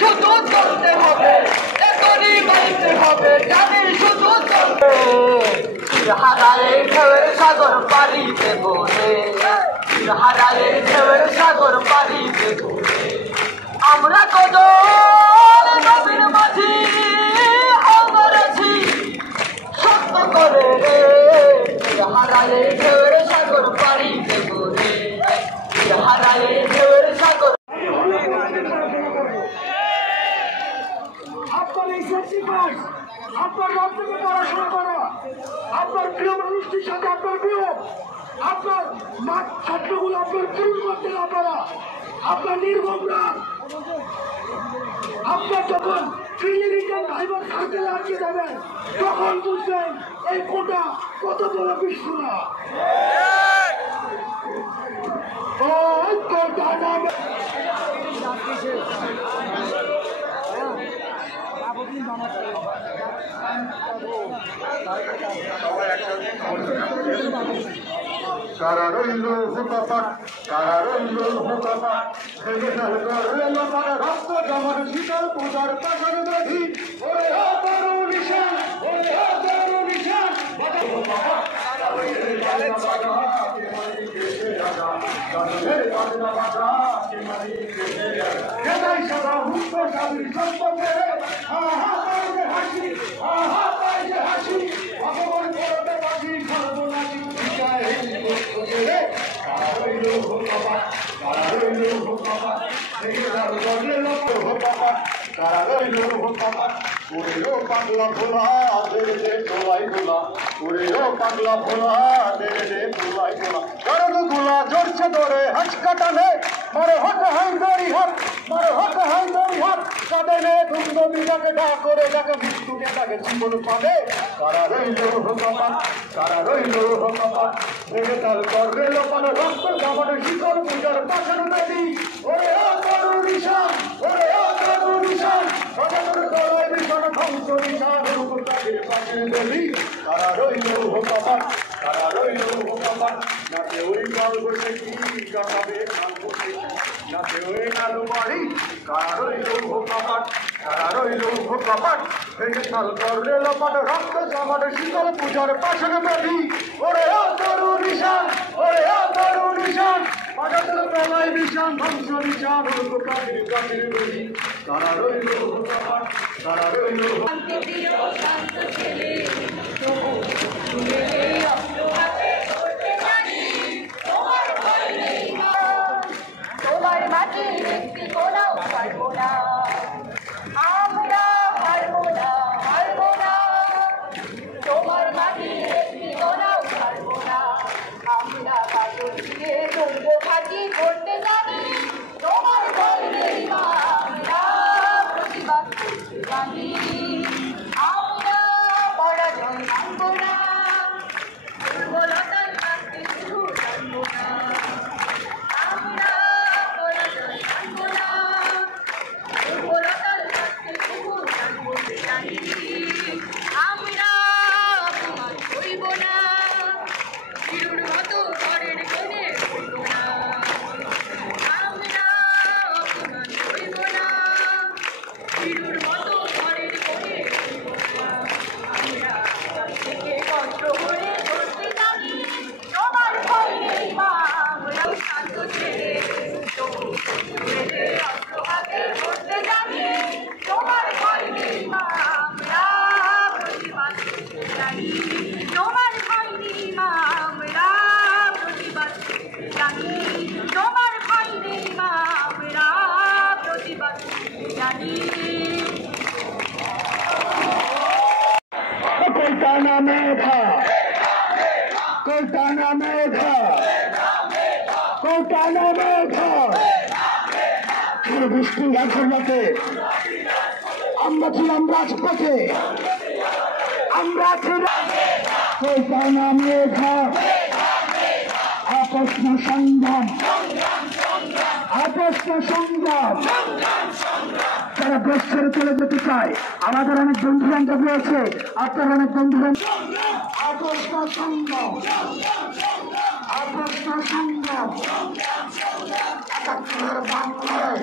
শুধু চলতে হবে, এখনই বাড়িতে হবে, জানি শুধু চলতে। হারালে ঢেউয়ের সাগর পাড়ি দেব রে, হারালে ঢেউয়ের সাগর পাড়ি দেব রে। আমরা কত নবীর মাঝি আমরাছি সত্য করে রে, হারালে ঢেউয়ের সাগর পাড়ি দেব রে, হারালে ঢেউয়ের সাগর। আপনার এই স্যাক্রিফাইস, আপনার রাত থেকে পড়াশোনা করা, আপনার প্রিয় মানুষটির সাথে আপনার বিয়োগ, আপনার মাঠ ছাত্রগুলো আপনার পূরণ করতে না পারা, আপনার নির্মমরা, আপনার যখন রিটার্ন ভাইবার হাতে লাগিয়ে যাবেন তখন বুঝবেন এই কোটা কত বড় বিশ্বরা। কোটা নামে কারা রইল হুকাপাট, কারা রইল হুকাপাট, রক্ত জমার শীতল পূজার পাশার ব্যাধি, ওরে হাজারো নিশান, ওরে হাজারো নিশান। সাদা হুক্ত স্বামীর সম্পর্কে হাসি, হাসি ভগবান করতে পাখি সর্বনাশী পাগলা ভোলা দে দোলাই গোলা, ওরেও পাগলা ভোলা দে দোলাই গোলা। কারণ গোলা জড়ছে ধরে হাঁচ কাটালে মারে হক হাই দড়ি হাত, মারে হক হাই দড়ি হাত, কাঁদেনে দুন্দবি যাকে ডা করে যাকে মৃত্যুকে তাকে জীবন পাবে। কারা রইল হোকাপাত, কারা রইল হোকাপাত, ভেঙে তাল করবে লোপানো রক্ত জামানো শিকড় পূজার পাশানো নদী, ওরে আকারু নিশান, ওরে আকারু নিশান, অজানোর গলায় ভীষণ ধ্বংস নিশান, রূপ তাদের পাশের দেবী। কারা রইল হোকাপাত, কারা রইল হোকাপাত, নাচে ওই কাল বসে কি কাটাবে কাল বসে কি, নাচে ওই কালো বাড়ি। কারা রইল হোকাপাত, কারা রইল হোকাপাত, ভেঙে তাল করবে লোপানো রক্ত জামানো শীতল পূজার পাশানো নদী, ওরে আকারু নিশান, ওরে আকারু নিশান, অজানোর গলায় ভীষণ ধ্বংস নিশান, রূপ তাদের পাশের দেবী। কারা রইল হোকাপাত, কারা রইল তোমার মাটির একটি কোনাও পারবো না, আমরা পারবো না, পারবো না, তোমার মাটির একটি কোনাও পারবো না। আমরা পাথর দিয়ে ডুবো ফাঁকি করতে জানি, তোমার ভয় নেই মা, আমরা প্রতিবাদ করতে জানি। আমরা পরাজয় মানবো না, দুর্বলতার কাছে শুধু জানবো না। আমরা পরাজয় মানবো না, দুর্বলতার কাছে শুধু জানবো জানি। আমরা অপমান হইব না, হিরুর মতো ঘরের কোণে হইব না। আমরা অপমান হইব না, হিরুর মতো ঘরের কোণে হইব না। আমরা কাছ থেকে কষ্ট করে ধরতে জানি, তোমার ভয় নেই মা, আমরা শান্ত ছেড়ে তবু ছেড়ে অস্ত্র হাতে ধরতে জানি, তোমার ভয় নেই মা, আমরা প্রতিবাদ করতে জানি। তোমার ভয় নেই মা, আমরা প্রতিবাদ করতে জানি। তোমার ভয় নেই মা, আমরা প্রতিবাদ করতে জানি। কলকাতা মেধা, কলকাতা মেধা, কলকাতা মেধা, বৃষ্টি গাছের রাতে আমরা ছিলাম রাজপথে, আমরা ছিলাম কলকাতা মেধা, আপস্ন সংগ্রাম, আপস্ন সংগ্রাম। যারা দেশ ছেড়ে চলে যেতে চায়, আমাদের অনেক বন্ধু বান্ধব রয়েছে, আপনার অনেক বন্ধু বান্ধব। আপস্ন সংগ্রাম, আপস্ন সংগ্রাম, ৭১ বাংলায়